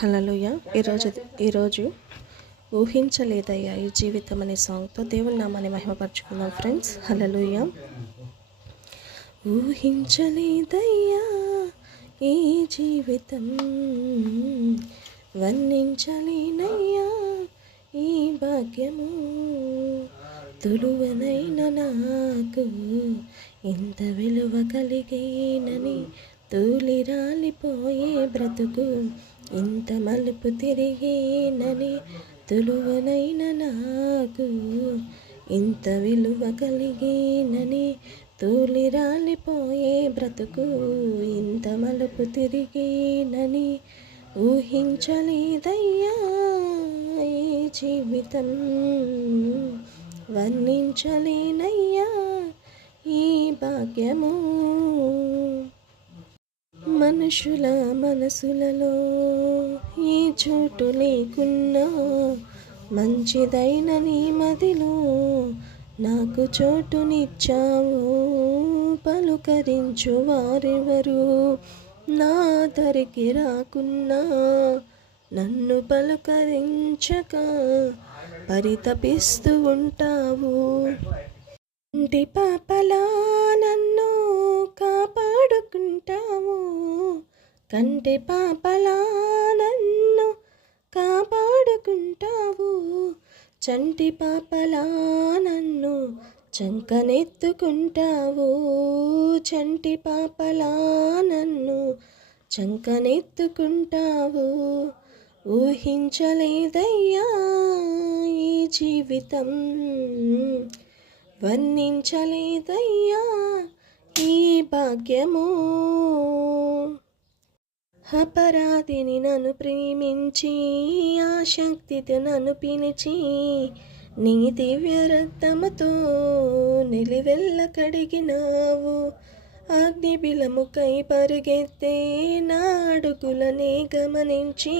హల్లెలూయా. ఈరోజు ఊహించలేదయ్యా ఈ జీవితం అనే సాంగ్తో దేవుని నామాన్ని మహిమపరచుకుందాం ఫ్రెండ్స్. హల్లెలూయా. ఊహించలేదయ్యా ఈ జీవితం, వర్ణించలేనయ్యా ఈ భాగ్యము, తులువనైన నాకు ఇంత విలువ కలిగేనని, తూలి రాలిపోయే బ్రతుకు ఇంత మలుపు తిరిగేనని, తులువనైన నాకు ఇంత విలువ కలిగేనని, తూలి రాలిపోయే బ్రతుకు ఇంత మలుపు తిరిగేనని, ఊహించలేదయ్యా ఈ జీవితం, వర్ణించలేనయ్యా ఈ భాగ్యము. మనుషుల మనసులలో ఈ చోటు లేకున్నా, మంచిదైన నీ మదిలో నాకు చోటునిచ్చావు. పలుకరించు వారెవరు నా దరికి రాకున్నా, నన్ను పలుకరించక పరితపిస్తూ ఉంటావు. ఇంటి పాపలా నన్ను కాపాడుకుంటావు, కంటి పాపలా నన్ను కాపాడుకుంటావు, చంటి పాపలా నన్ను చంకనెత్తుకుంటావు, చంటి పాపలా నన్ను చంకనెత్తుకుంటావు. ఊహించలేదయ్యా ఈ జీవితం, వర్ణించలేదయ్యా ఈ భాగ్యము. అపరాధిని నన్ను ప్రేమించి, ఆసక్తితో నన్ను పిలిచి, నీ దివ్య రక్తముతో నిలువెల్ల కడిగినావు. అగ్ని బిలముకై పరుగెత్తే నా అడుగులనే గమనించి,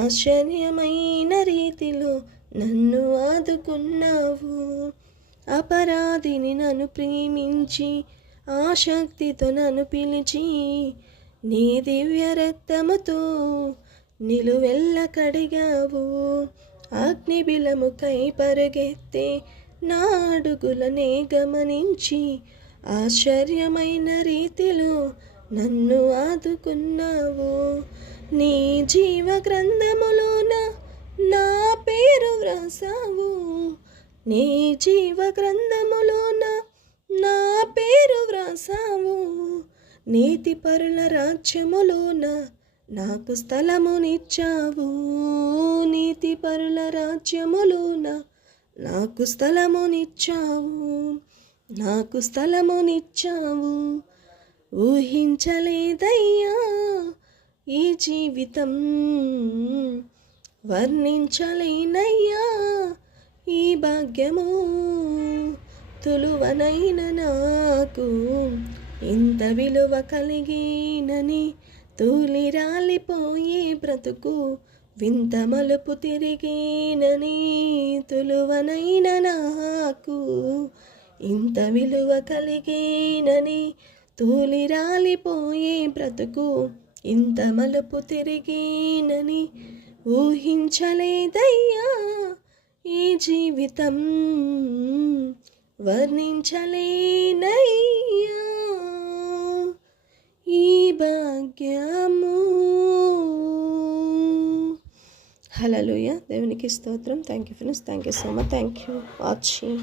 ఆశ్చర్యమైన రీతిలో నన్ను ఆదుకున్నావు. అపరాధిని నన్ను ప్రేమించి, ఆసక్తితో నన్ను పిలిచి, నీ దివ్య రక్తముతో నిలువెల్ల కడిగావు. అగ్ని బిలముకై పరుగెత్తే నా అడుగులనే గమనించి, ఆశ్చర్యమైన రీతిలో నన్ను ఆదుకున్నావు. నీ జీవ గ్రంథములోన నా పేరు వ్రాసావు, నీ జీవ గ్రంథములోన నా పేరు వ్రాసావు. నీతి పరుల రాజ్యములోన నాకు స్థలమునిచ్చావు, నీతి పరుల రాజ్యములోన నాకు స్థలమునిచ్చావు, నాకు స్థలమునిచ్చావు. ఊహించలేదయ్యా ఈ జీవితం, వర్ణించలేనయ్యా ఈ భాగ్యము, తులువనైన నాకు ఇంత విలువ కలిగేనని, తూలి రాలిపోయే బ్రతుకు వింత మలుపు తిరిగేనని, తులువనైన నాకు ఇంత విలువ కలిగేనని, తూలి రాలిపోయే బ్రతుకు ఇంత మలుపు తిరిగేనని, ఊహించలేదయ్యా ఈ జీవితం, వర్ణించలేనయ్యా ఈ భాగ్యము. హల్లెలూయా. దేవునికి స్తోత్రం. Thank you friends. Thank you so much. Thank you watching.